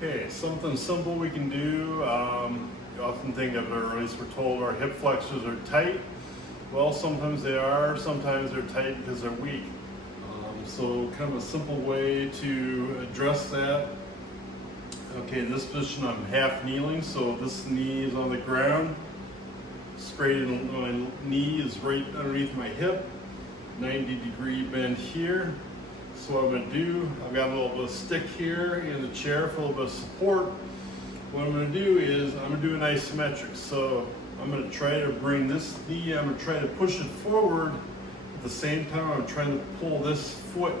Okay, something simple we can do. You often think of, or at least we're told, our hip flexors are tight. Well, sometimes they are, sometimes they're tight because they're weak. So kind of a simple way to address that. Okay, in this position I'm half kneeling, so this knee is on the ground. Straight in, my knee is right underneath my hip. 90-degree bend here. So what I'm going to do, I've got a little bit of stick here in the chair for a little bit of support. What I'm going to do is I'm going to do an isometric. So I'm going to try to bring this knee, I'm going to try to push it forward. At the same time, I'm trying to pull this foot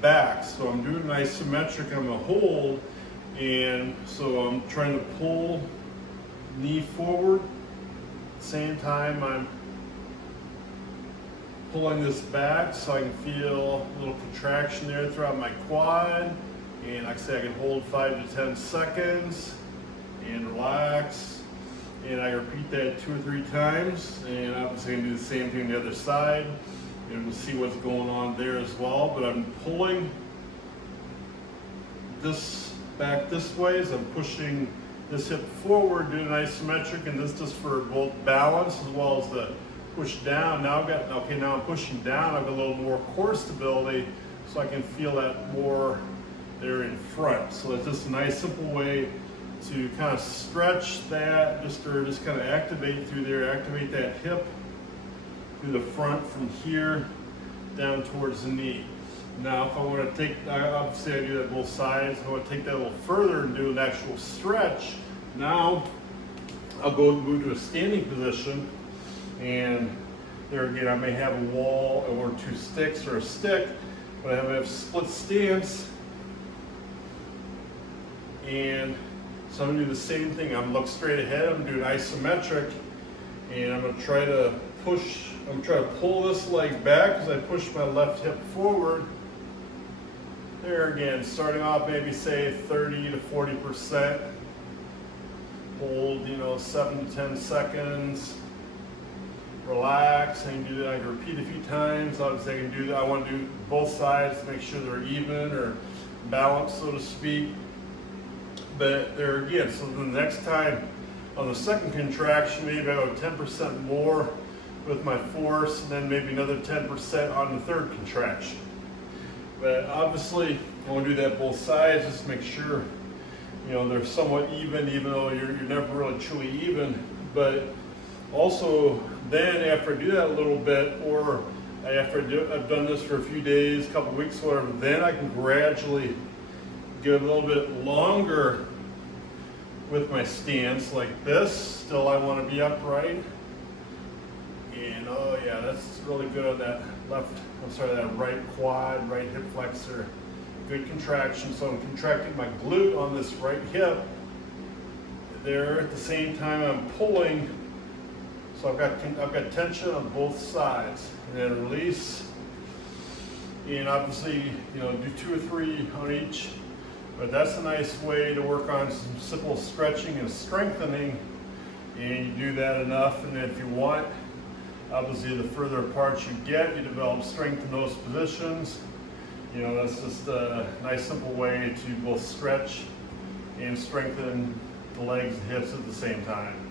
back. So I'm doing an isometric, I'm going to hold, and so I'm trying to pull knee forward. At the same time, I'm pulling this back so I can feel a little contraction there throughout my quad. And like I say, I can hold 5 to 10 seconds and relax. And I repeat that 2 or 3 times. And obviously I can do the same thing on the other side. And we'll see what's going on there as well. But I'm pulling this back this way as I'm pushing this hip forward, doing an isometric, and this just for both balance as well as the push down. Now now I'm pushing down, I've got a little more core stability, so I can feel that more there in front. So it's just a nice simple way to kind of stretch that, just kind of activate through there, activate that hip through the front from here down towards the knee. Now if I want to take, obviously I do that both sides, if I want to take that a little further and do an actual stretch, now I'll move to a standing position. And there again, I may have a wall or 2 sticks or a stick, but I have a split stance. And so I'm gonna do the same thing. I'm look straight ahead, I'm doing isometric, and I'm gonna try to pull this leg back as I push my left hip forward. There again, starting off maybe say 30 to 40%. Hold, 7 to 10 seconds. Relax, I can do that, I can repeat a few times. Obviously I can do that, I want to do both sides to make sure they're even or balanced, so to speak. But there again, so the next time on the second contraction, maybe I go 10% more with my force, and then maybe another 10% on the third contraction. But obviously I want to do that both sides, just to make sure they're somewhat even though you're never really truly even. But also, then after I do that a little bit, or after I've done this for a few days, a couple weeks, whatever, then I can gradually get a little bit longer with my stance like this. Still, I want to be upright. And oh yeah, that's really good on that that right quad, right hip flexor. Good contraction. So I'm contracting my glute on this right hip. There, at the same time I'm pulling. So I've got tension on both sides, and then release. And obviously, do 2 or 3 on each. But that's a nice way to work on some simple stretching and strengthening. And you do that enough, and then if you want, obviously the further apart you get, you develop strength in those positions. That's just a nice simple way to both stretch and strengthen the legs and hips at the same time.